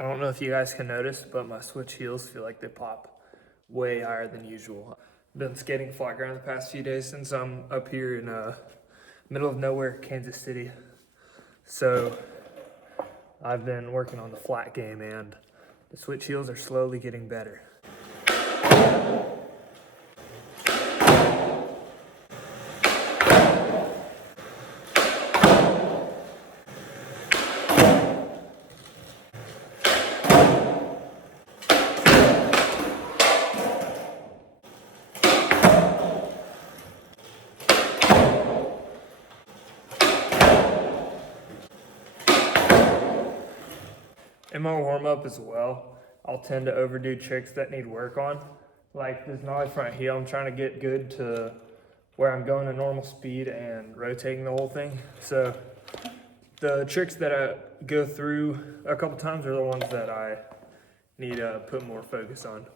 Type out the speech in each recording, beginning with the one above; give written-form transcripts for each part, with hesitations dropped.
I don't know if you guys can notice, but my switch heels feel like they pop way higher than usual. I've been skating flat ground the past few days since I'm up here in middle of nowhere, Kansas City. So I've been working on the flat game and the switch heels are slowly getting better. In my warm-up as well, I'll tend to overdo tricks that need work on. Like this nollie front heel, I'm trying to get good to where I'm going at normal speed and rotating the whole thing. So the tricks that I go through a couple times are the ones that I need to put more focus on.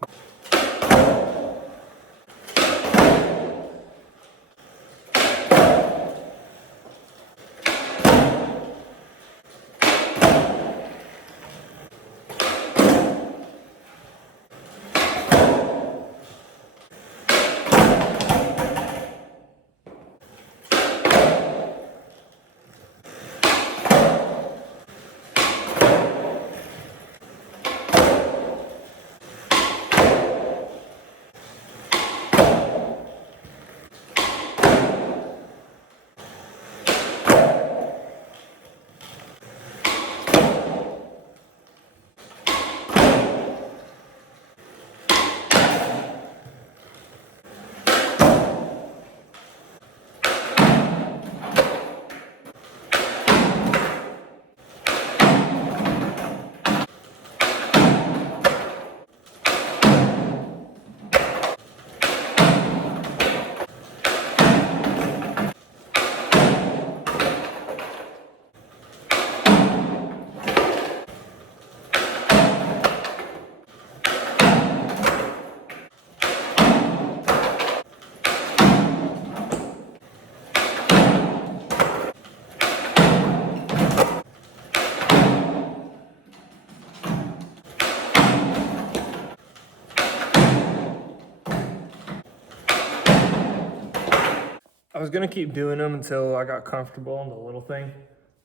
I was gonna keep doing them until I got comfortable on the little thing,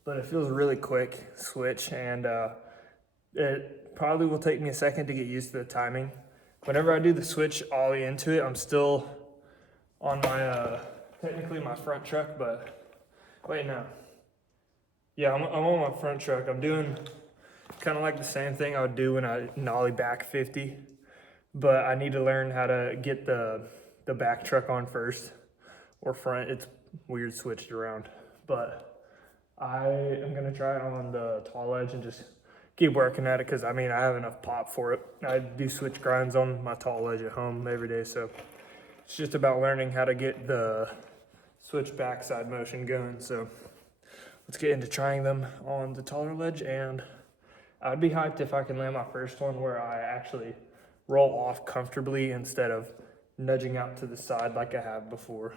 but it feels really quick switch, and it probably will take me a second to get used to the timing. Whenever I do the switch ollie into it, I'm still on my technically my front truck, but wait, no. Yeah, I'm on my front truck. I'm doing kind of like the same thing I would do when I nollie back 50, but I need to learn how to get the back truck on first. Or front, it's weird switched around, but I am gonna try it on the tall edge and just keep working at it, because I mean I have enough pop for it. I do switch grinds on my tall edge at home every day, so it's just about learning how to get the switch backside motion going. So let's get into trying them on the taller ledge, and I'd be hyped if I can land my first one where I actually roll off comfortably instead of nudging out to the side like I have before.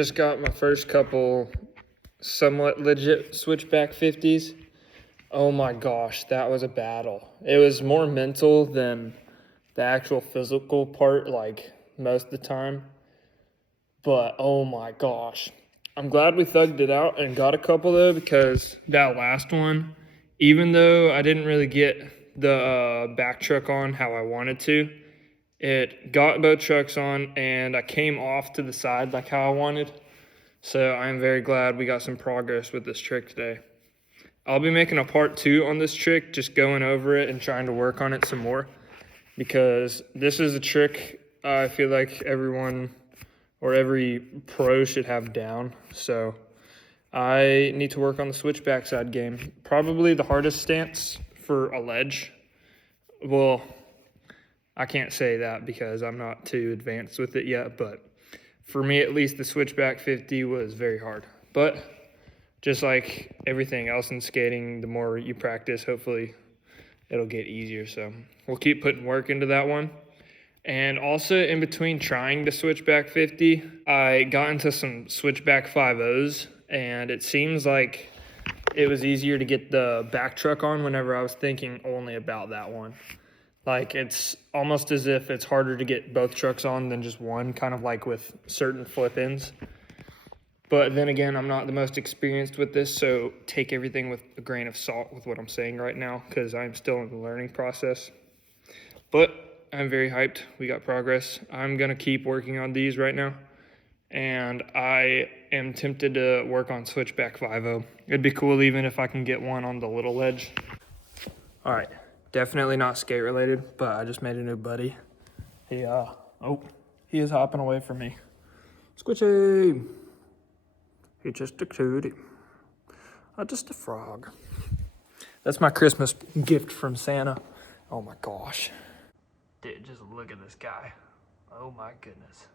just got my first couple somewhat legit switchback 50s. Oh my gosh, that was a battle. It was more mental than the actual physical part, like most of the time. But oh my gosh. I'm glad we thugged it out and got a couple though, because that last one, even though I didn't really get the back truck on how I wanted to, it got both trucks on and I came off to the side like how I wanted. So I'm very glad we got some progress with this trick today. I'll be making a part 2 on this trick, just going over it and trying to work on it some more, because this is a trick I feel like everyone or every pro should have down. So I need to work on the switchback side game. Probably the hardest stance for a ledge. Well, I can't say that because I'm not too advanced with it yet, but for me at least, the switchback 50 was very hard. But just like everything else in skating, the more you practice, hopefully it'll get easier. So we'll keep putting work into that one. And also in between trying to switchback 50, I got into some switchback 5.0s, and it seems like it was easier to get the back truck on whenever I was thinking only about that one. Like, it's almost as if it's harder to get both trucks on than just one, kind of like with certain flip-ins. But then again, I'm not the most experienced with this, so take everything with a grain of salt with what I'm saying right now, because I'm still in the learning process. But I'm very hyped. We got progress. I'm going to keep working on these right now. And I am tempted to work on switchback 5.0. It'd be cool even if I can get one on the little ledge. All right. Definitely not skate related, but I just made a new buddy. He is hopping away from me. Squishy. He just a cootie. Just a frog. That's my Christmas gift from Santa. Oh my gosh. Dude, just look at this guy. Oh my goodness.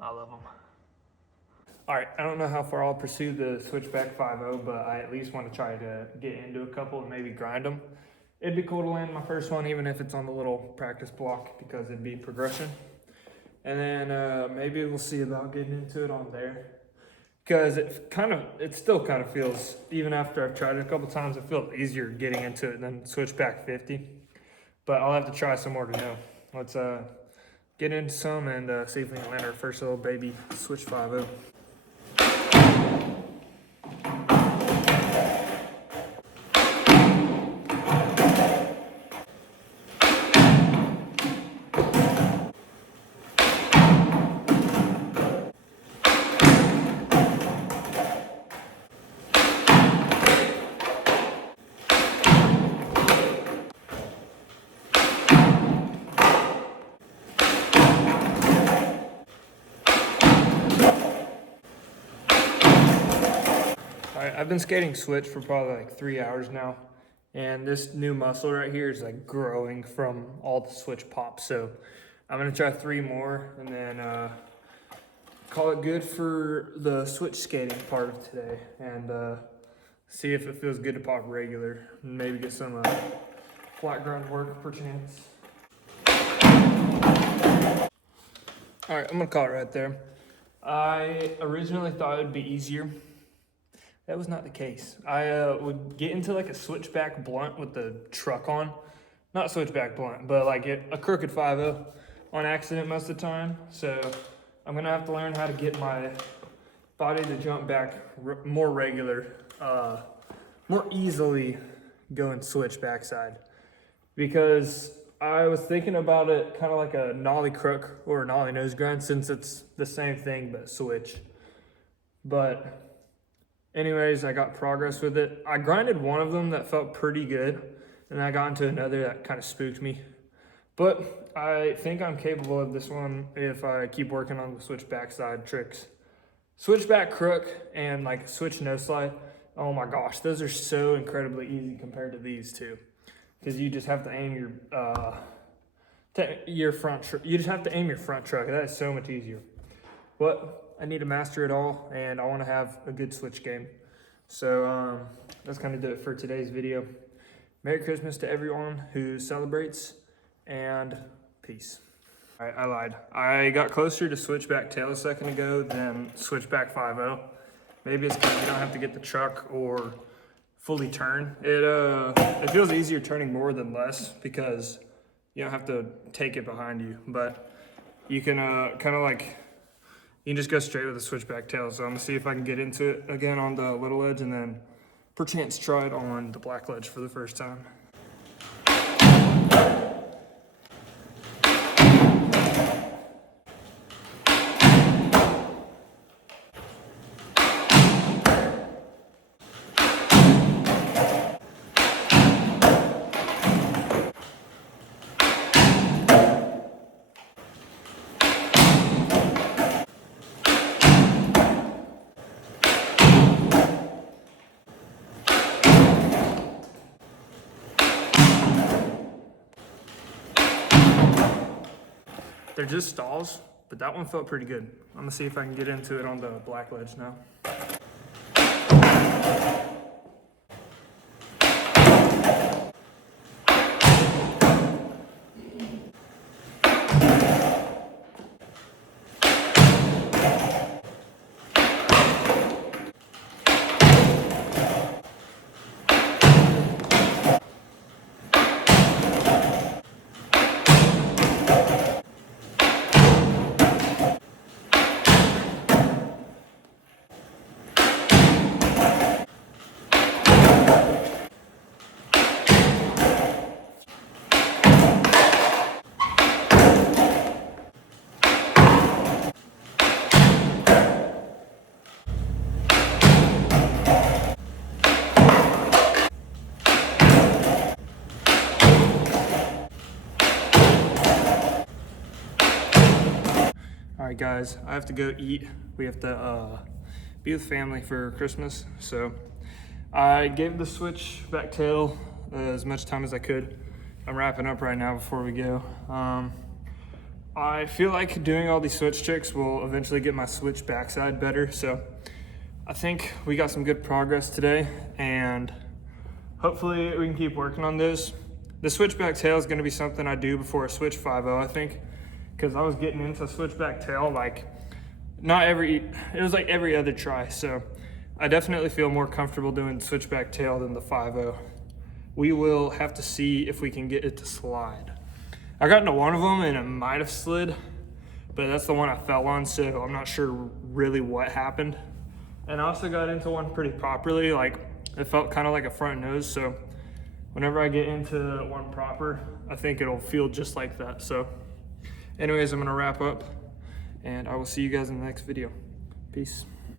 I love him. All right, I don't know how far I'll pursue the switchback 5.0, but I at least want to try to get into a couple and maybe grind them. It'd be cool to land my first one, even if it's on the little practice block, because it'd be progression. And then maybe we'll see about getting into it on there. Because it still kind of feels, even after I've tried it a couple times, it feels easier getting into it than switchback 50. But I'll have to try some more to know. Let's get into some and see if we can land our first little baby switch 5.0. I've been skating switch for probably like 3 hours now, and this new muscle right here is like growing from all the switch pops. So I'm gonna try 3 more and then call it good for the switch skating part of today, and see if it feels good to pop regular and maybe get some flat ground work perchance. All right, I'm gonna call it right there. I originally thought it would be easier. That was not the case. I would get into like a switchback blunt with the truck on. Not switchback blunt, but like a crooked 5.0 on accident most of the time. So I'm gonna have to learn how to get my body to jump back more regular, more easily going switchback side. Because I was thinking about it kind of like a nollie crook or a nollie nose grind, since it's the same thing but switch. But anyways, I got progress with it. I grinded one of them that felt pretty good, and I got into another that kind of spooked me. But I think I'm capable of this one if I keep working on the switchback side tricks. Switchback crook and like switch no slide. Oh my gosh, those are so incredibly easy compared to these two, because you just have to aim your front. You just have to aim your front truck. That is so much easier. But I need to master it all, and I want to have a good switch game. So that's kind of do it for today's video. Merry Christmas to everyone who celebrates, and peace. All right, I lied. I got closer to switchback tail a second ago than switchback 5.0. Maybe it's because you don't have to get the truck or fully turn. It feels easier turning more than less because you don't have to take it behind you, but you can kind of like, you can just go straight with the switchback tail. So I'm gonna see if I can get into it again on the little edge and then perchance try it on the black ledge for the first time. They're just stalls, but that one felt pretty good. I'm gonna see if I can get into it on the black ledge now. All right, guys, I have to go eat. We have to be with family for Christmas. So I gave the switchback tail as much time as I could. I'm wrapping up right now before we go. I feel like doing all these switch tricks will eventually get my switch backside better. So I think we got some good progress today, and hopefully we can keep working on this. The switchback tail is gonna be something I do before a switch 5.0, I think, because I was getting into switchback tail like it was like every other try. So I definitely feel more comfortable doing switchback tail than the 5.0. We will have to see if we can get it to slide. I got into one of them and it might have slid, but that's the one I fell on, so I'm not sure really what happened. And I also got into one pretty properly, like it felt kind of like a front nose, so whenever I get into one proper, I think it'll feel just like that. So anyways, I'm gonna wrap up and I will see you guys in the next video. Peace.